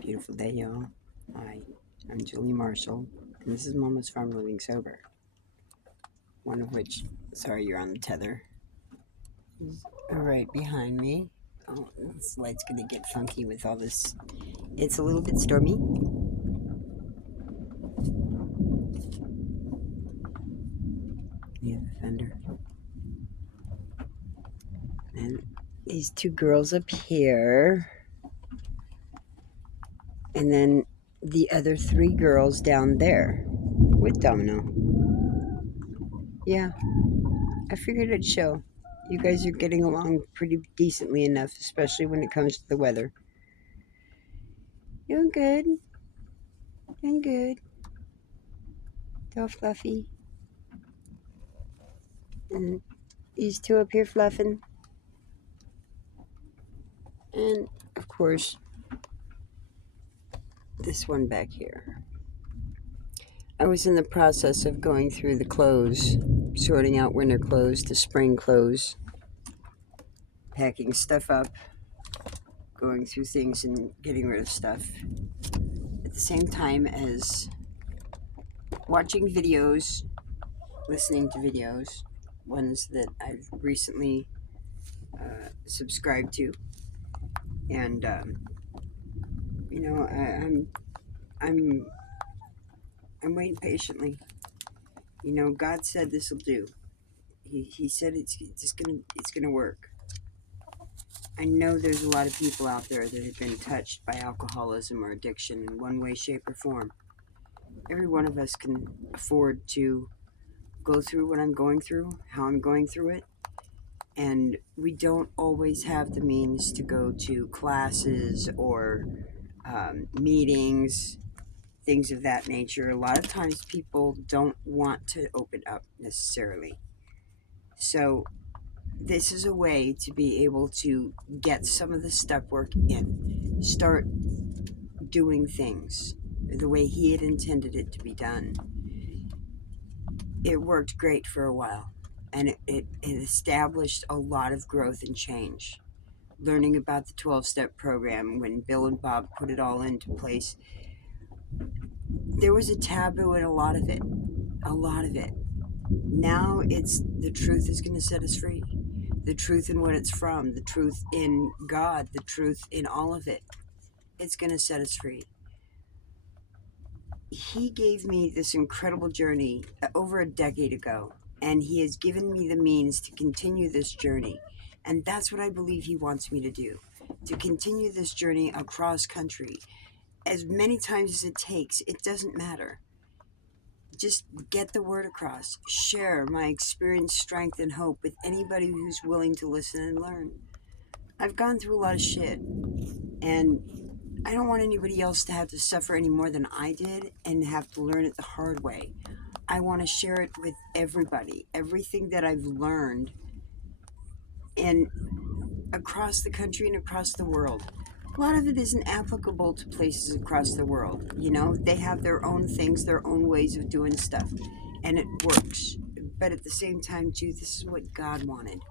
Beautiful day, y'all. Hi, I'm Julie Marshall, and this is Mama's Farm Living Sober. One of which, sorry, you're on the tether, is right behind me. Oh, this light's gonna get funky with all this. It's a little bit stormy. Yeah, the thunder. And these two girls up here, and then the other three girls down there with Domino. Yeah, I figured I'd show. You guys are getting along pretty decently enough, especially when it comes to the weather. Doing good. Doing good. Still fluffy. And these two up here fluffing. And, of course, this one back here. I was in the process of going through the clothes, sorting out winter clothes to spring clothes, packing stuff up, going through things and getting rid of stuff. At the same time as watching videos, listening to videos, ones that I've recently subscribed to, and I'm waiting patiently. God said this will do. He said it's gonna work. I know there's a lot of people out there that have been touched by alcoholism or addiction in one way, shape, or form. Every one of us can afford to go through what I'm going through, how I'm going through it, and we don't always have the means to go to classes or meetings, things of that nature. A lot of times people don't want to open up necessarily. So, this is a way to be able to get some of the step work in, start doing things the way He had intended it to be done. It worked great for a while, and it established a lot of growth and change. Learning about the 12-step program, when Bill and Bob put it all into place, there was a taboo in a lot of it. Now it's the truth is going to set us free. The truth in what it's from, the truth in God, the truth in all of it. It's going to set us free. He gave me this incredible journey over a decade ago, and He has given me the means to continue this journey. And that's what I believe He wants me to do, to continue this journey across country. As many times as it takes, it doesn't matter. Just get the word across. Share my experience, strength, and hope with anybody who's willing to listen and learn. I've gone through a lot of shit, and I don't want anybody else to have to suffer any more than I did and have to learn it the hard way. I want to share it with everybody, everything that I've learned, and across the country and across the world. A lot of it isn't applicable to places across the world. They have their own things, their own ways of doing stuff, and it works. But at the same time, too, this is what God wanted.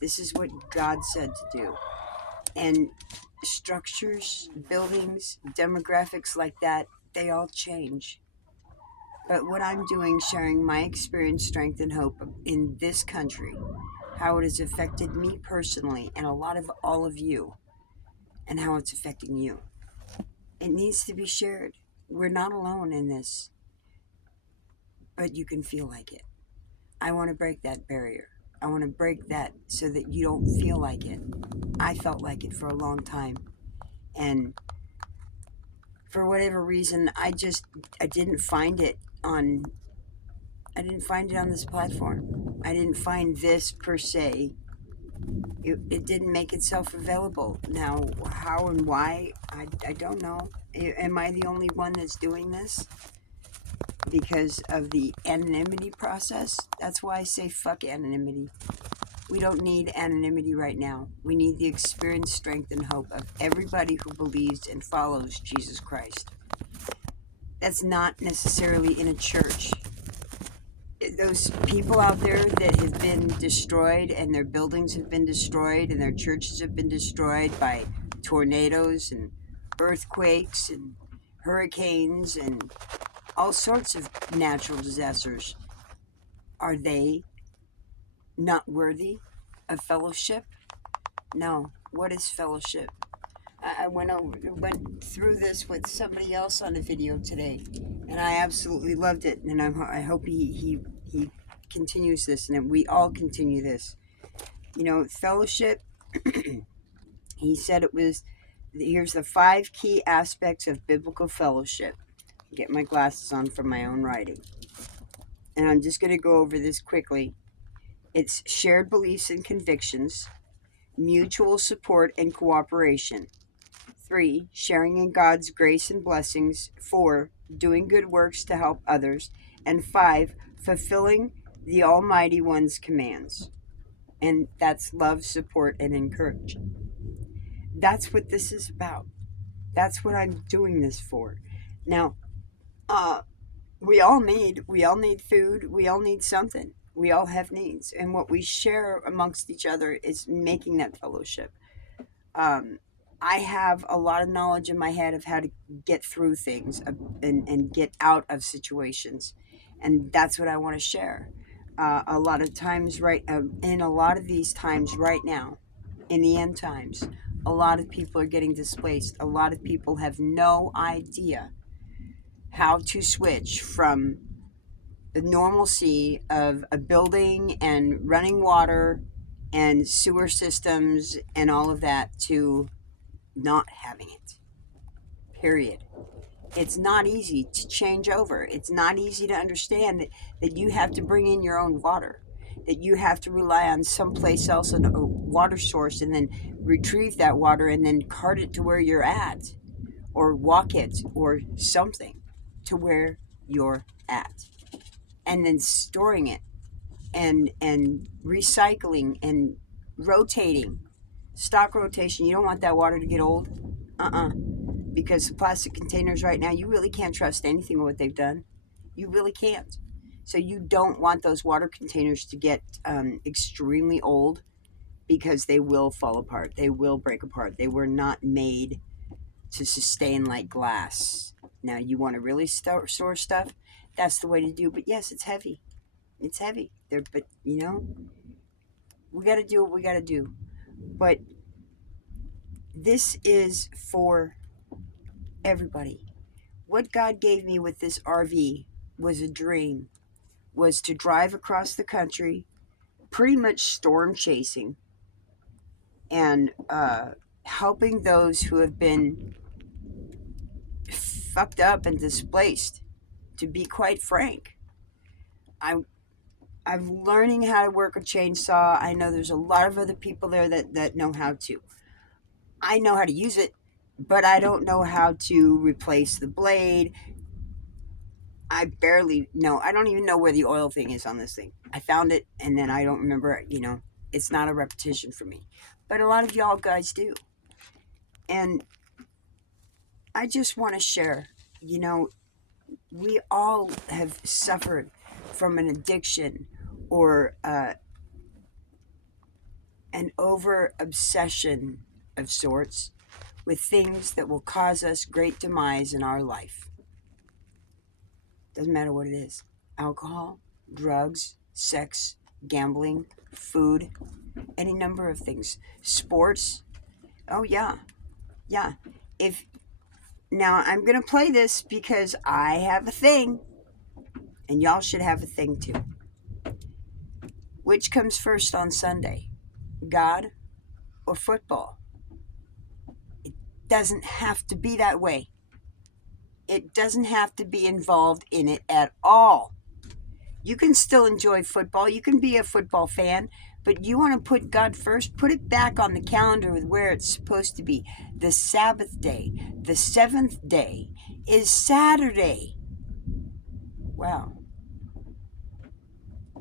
This is what God said to do. And structures, buildings, demographics like that, they all change. But what I'm doing, sharing my experience, strength, and hope in this country, how it has affected me personally and a lot of all of you, and how it's affecting you. It needs to be shared. We're not alone in this, but you can feel like it. I want to break that barrier. I want to break that so that you don't feel like it. I felt like it for a long time. And for whatever reason, I didn't find it on this platform. I didn't find this per se. It didn't make itself available. Now, how and why, I don't know. Am I the only one that's doing this? Because of the anonymity process? That's why I say fuck anonymity. We don't need anonymity right now. We need the experience, strength, and hope of everybody who believes and follows Jesus Christ. That's not necessarily in a church. Those people out there that have been destroyed, and their buildings have been destroyed, and their churches have been destroyed by tornadoes and earthquakes and hurricanes and all sorts of natural disasters. Are they not worthy of fellowship? No. What is fellowship? I went through this with somebody else on a video today, and I absolutely loved it. And I hope he continues this, and we all continue this. You know, fellowship. He said it was. Here's the 5 key aspects of biblical fellowship. Get my glasses on from my own writing, and I'm just going to go over this quickly. It's shared beliefs and convictions, mutual support and cooperation. 3. Sharing in God's grace and blessings. 4. Doing good works to help others. And 5. Fulfilling the Almighty One's commands. And that's love, support, and encourage. That's what this is about. That's what I'm doing this for. Now, we all need food. We all need something. We all have needs. And what we share amongst each other is making that fellowship. I have a lot of knowledge in my head of how to get through things and get out of situations. And that's what I want to share. A lot of times, in a lot of these times right now, in the end times, a lot of people are getting displaced. A lot of people have no idea how to switch from the normalcy of a building and running water and sewer systems and all of that to not having it. Period. It's not easy to change over. It's not easy to understand that you have to bring in your own water, that you have to rely on someplace else, a water source, and then retrieve that water and then cart it to where you're at, or walk it, or something to where you're at, and then storing it and recycling and rotating. Stock rotation. You don't want that water to get old. Because the plastic containers right now, you really can't trust anything of what they've done. You really can't. So you don't want those water containers to get extremely old, because they will fall apart. They will break apart. They were not made to sustain like glass. Now, you want to really store stuff, that's the way to do. But yes, it's heavy. It's heavy. But we got to do what we got to do. But this is for everybody. What God gave me with this RV was a dream, was to drive across the country, pretty much storm chasing, and helping those who have been fucked up and displaced. To be quite frank, I'm learning how to work a chainsaw. I know there's a lot of other people there that know how to. I know how to use it, but I don't know how to replace the blade. I barely know. I don't even know where the oil thing is on this thing. I found it, and then I don't remember. It's not a repetition for me. But a lot of y'all guys do. And I just want to share, we all have suffered from an addiction or an over obsession of sorts with things that will cause us great demise in our life. Doesn't matter what it is. Alcohol, drugs, sex, gambling, food, any number of things. Sports. Oh, yeah. Yeah. Now, I'm going to play this because I have a thing, and y'all should have a thing too. Which comes first on Sunday? God or football? It doesn't have to be that way. It doesn't have to be involved in it at all. You can still enjoy football. You can be a football fan, but you want to put God first, put it back on the calendar with where it's supposed to be. The Sabbath day, the 7th day, is Saturday. Wow.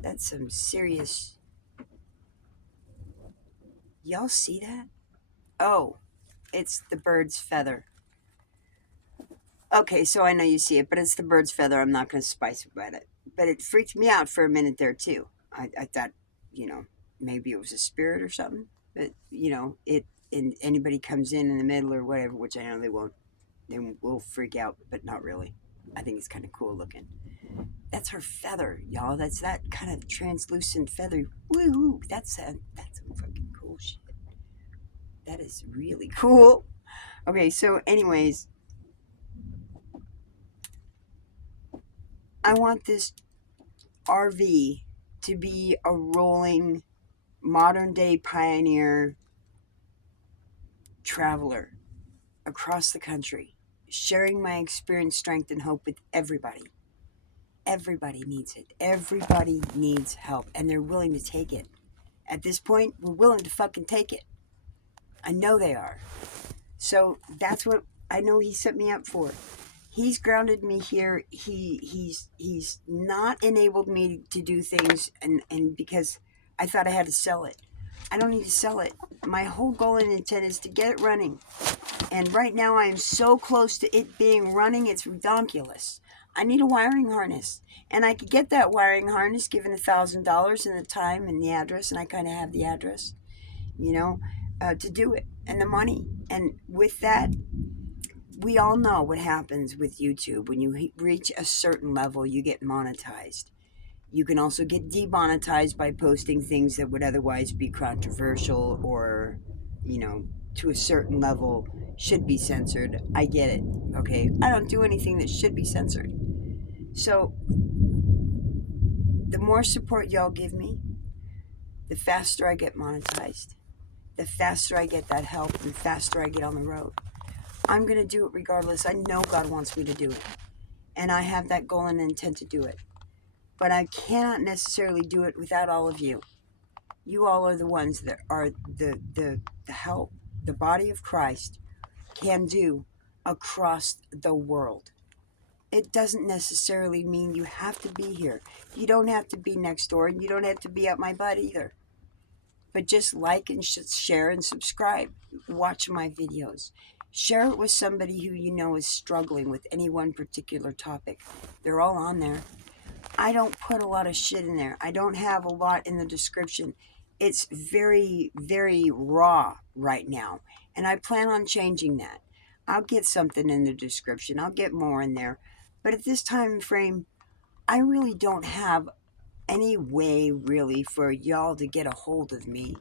That's some serious... Y'all see that? Oh, it's the bird's feather. Okay, so I know you see it, but it's the bird's feather. I'm not going to spice about it. But it freaked me out for a minute there, too. I thought, maybe it was a spirit or something. But, and anybody comes in the middle or whatever, which I know they won't. then we'll freak out, but not really. I think it's kind of cool looking. That's her feather, y'all. That's that kind of translucent feather. Woo! That's some fucking cool shit. That is really cool. Okay, so anyways, I want this RV to be a rolling modern day pioneer traveler across the country, sharing my experience, strength, and hope with everybody. Everybody needs it. Everybody needs help, and they're willing to take it. At this point, we're willing to fucking take it. I know they are. So that's what I know he set me up for. He's grounded me here. He's not enabled me to do things, and because I thought I had to sell it. I don't need to sell it. My whole goal and intent is to get it running. And right now I am so close to it being running, it's ridiculous. I need a wiring harness. And I could get that wiring harness given $1,000 and the time and the address, and I kind of have the address, you know, to do it, and the money. And with that, we all know what happens with YouTube. When you reach a certain level, you get monetized. You can also get demonetized by posting things that would otherwise be controversial or, you know, to a certain level should be censored. I get it, okay? I don't do anything that should be censored. So, the more support y'all give me, the faster I get monetized. The faster I get that help, the faster I get on the road. I'm going to do it regardless. I know God wants me to do it. And I have that goal and intent to do it. But I cannot necessarily do it without all of you. You all are the ones that are the help the body of Christ can do across the world. It doesn't necessarily mean you have to be here. You don't have to be next door, and you don't have to be up my butt either. But just like and share and subscribe. Watch my videos. Share it with somebody who you know is struggling with any one particular topic. They're all on there. I don't put a lot of shit in there. I don't have a lot in the description. It's very, very raw right now. And I plan on changing that. I'll get something in the description. I'll get more in there. But at this time frame, I really don't have any way really for y'all to get a hold of me,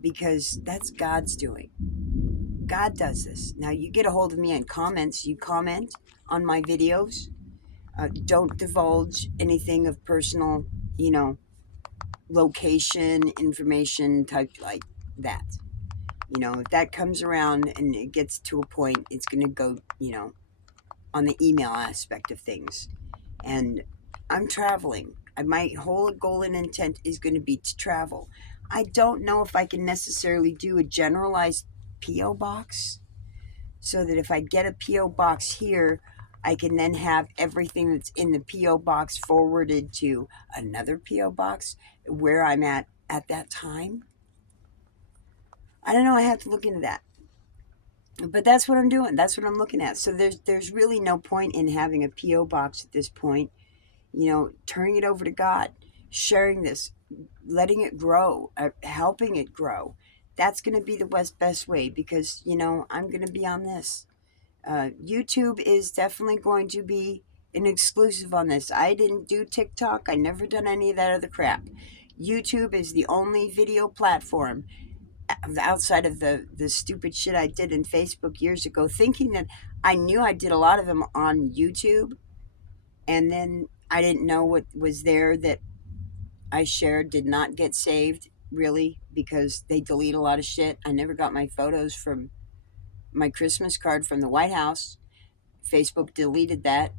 because that's God's doing. God does this. Now you get a hold of me in comments. You comment on my videos. Don't divulge anything of personal, location, information type like that. If that comes around and it gets to a point, it's going to go, on the email aspect of things. And I'm traveling. My whole goal and intent is going to be to travel. I don't know if I can necessarily do a generalized P.O. box, so that if I get a P.O. box here, I can then have everything that's in the P.O. box forwarded to another P.O. box where I'm at that time. I don't know. I have to look into that. But that's what I'm doing. That's what I'm looking at. So there's really no point in having a P.O. box at this point. Turning it over to God, sharing this, letting it grow, helping it grow. That's going to be the best way, because, I'm going to be on this. YouTube is definitely going to be an exclusive on this. I didn't do TikTok. I never done any of that other crap. YouTube is the only video platform outside of the stupid shit I did in Facebook years ago, thinking that I knew I did a lot of them on YouTube, and then I didn't know what was there that I shared did not get saved, really, because they delete a lot of shit. I never got my photos from my Christmas card from the White House. Facebook deleted that.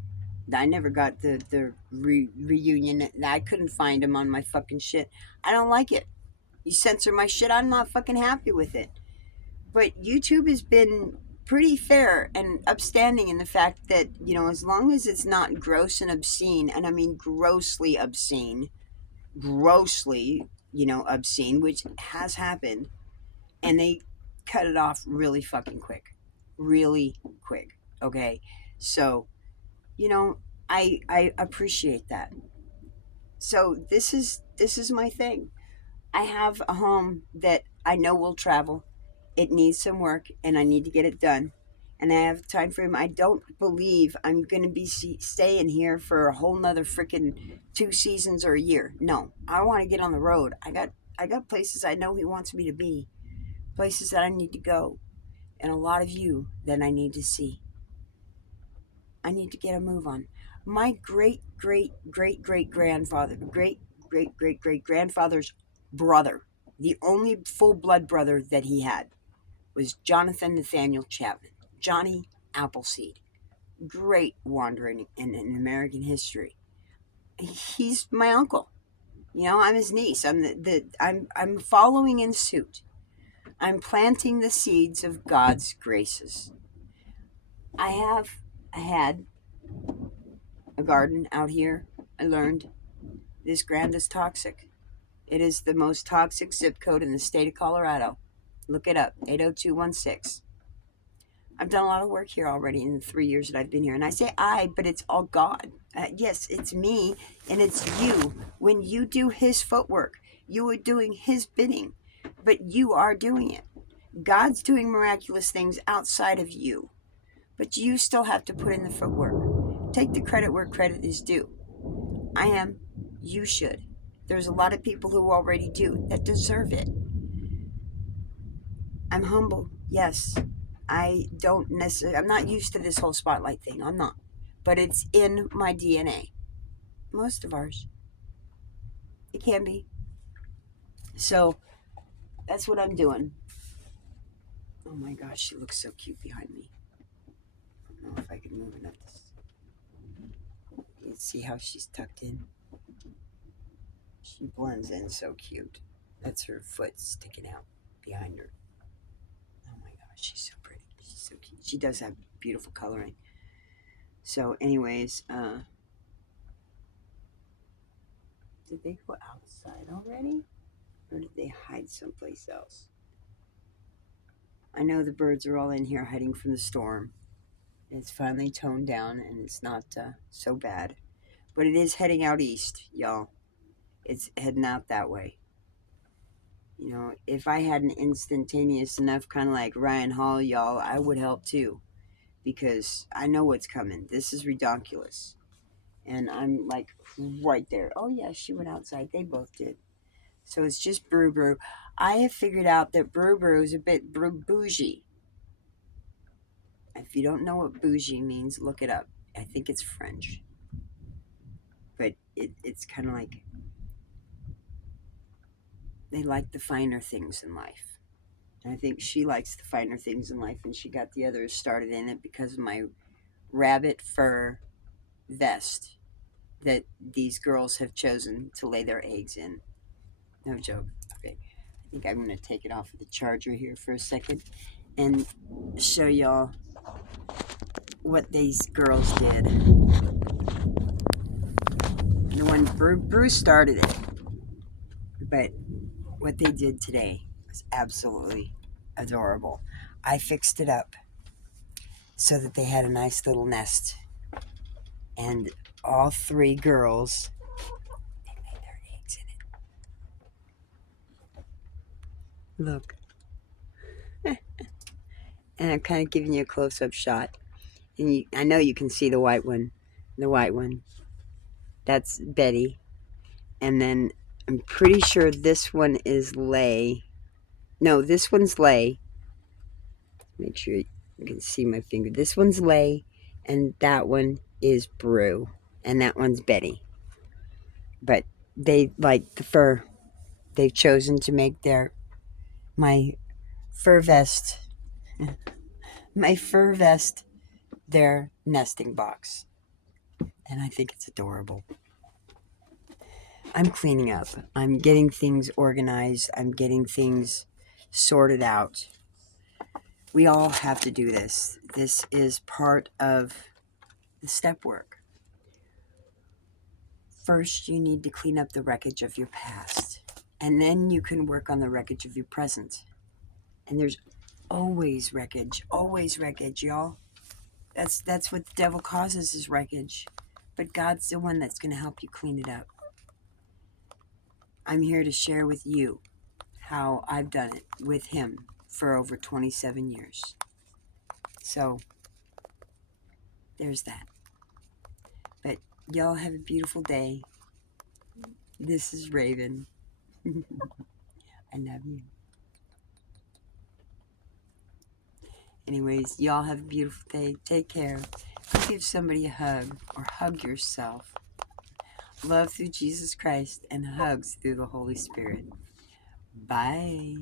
I never got the reunion. I couldn't find them on my fucking shit. I don't like it. You censor my shit, I'm not fucking happy with it. But YouTube has been pretty fair and upstanding in the fact that, as long as it's not gross and obscene, and I mean grossly obscene, which has happened, and they cut it off really fucking quick. Really quick, okay? So, I appreciate that. So this is my thing. I have a home that I know will travel. It needs some work, and I need to get it done. and I have a time frame. I don't believe I'm going to be staying here for a whole nother freaking 2 seasons or a year. No, I want to get on the road. I got places I know he wants me to be, places that I need to go, and a lot of you that I need to see. I need to get a move on. My great grandfather's brother, the only full blood brother that he had, was Jonathan Nathaniel Chapman, Johnny Appleseed. Great wandering in American history. He's my uncle. I'm his niece. I'm following in suit. I'm planting the seeds of God's graces. I had a garden out here. I learned this ground is toxic. It is the most toxic zip code in the state of Colorado. Look it up, 80216. I've done a lot of work here already in the 3 years that I've been here. And I say I, but it's all God. Yes, it's me and it's you. When you do his footwork, you are doing his bidding, but you are doing it. God's doing miraculous things outside of you, but you still have to put in the footwork. Take the credit where credit is due. I am. You should. There's a lot of people who already do that deserve it. I'm humble, yes. I'm not used to this whole spotlight thing. I'm not. But it's in my DNA. Most of ours. It can be. So, that's what I'm doing. Oh my gosh, she looks so cute behind me. I don't know if I can move enough. You see how she's tucked in? She blends in so cute. That's her foot sticking out behind her. Oh my gosh, she's so pretty. She's so cute. She does have beautiful coloring. So, anyways, did they go outside already? Or did they hide someplace else? I know the birds are all in here hiding from the storm. It's finally toned down and it's not so bad. But it is heading out east, y'all. It's heading out that way. If I had an instantaneous enough, kind of like Ryan Hall, y'all, I would help too. Because I know what's coming. This is redonkulous. And I'm like right there. Oh yeah, she went outside. They both did. So it's just Brew Brew. I have figured out that Brew Brew is a bit bougie. If you don't know what bougie means, look it up. I think it's French. But it's kind of like they like the finer things in life. And I think she likes the finer things in life, and she got the others started in it because of my rabbit fur vest that these girls have chosen to lay their eggs in. No joke. Okay. I think I'm going to take it off of the charger here for a second and show y'all what these girls did. The one Bruce started it, but what they did today was absolutely adorable. I fixed it up so that they had a nice little nest, and all three girls, they laid their eggs in it. Look. And I'm kind of giving you a close-up shot. And I know you can see the white one. The white one. That's Betty. And then I'm pretty sure this one is Lay. No, this one's Lay. Make sure you can see my finger. This one's Lay. And that one is Brew. And that one's Betty. But they like the fur. They've chosen to make my fur vest. My fur vest their nesting box. And I think it's adorable. I'm cleaning up. I'm getting things organized. I'm getting things sorted out. We all have to do this. This is part of the step work. First, you need to clean up the wreckage of your past. And then you can work on the wreckage of your present. And there's always wreckage, y'all. That's what the devil causes, is wreckage. But God's the one that's going to help you clean it up. I'm here to share with you how I've done it with him for over 27 years. So There's that. But y'all have a beautiful day. This is Raven. I love you. Anyways, y'all have a beautiful day. Take care. Give somebody a hug or hug yourself. Love through Jesus Christ and hugs through the Holy Spirit. Bye.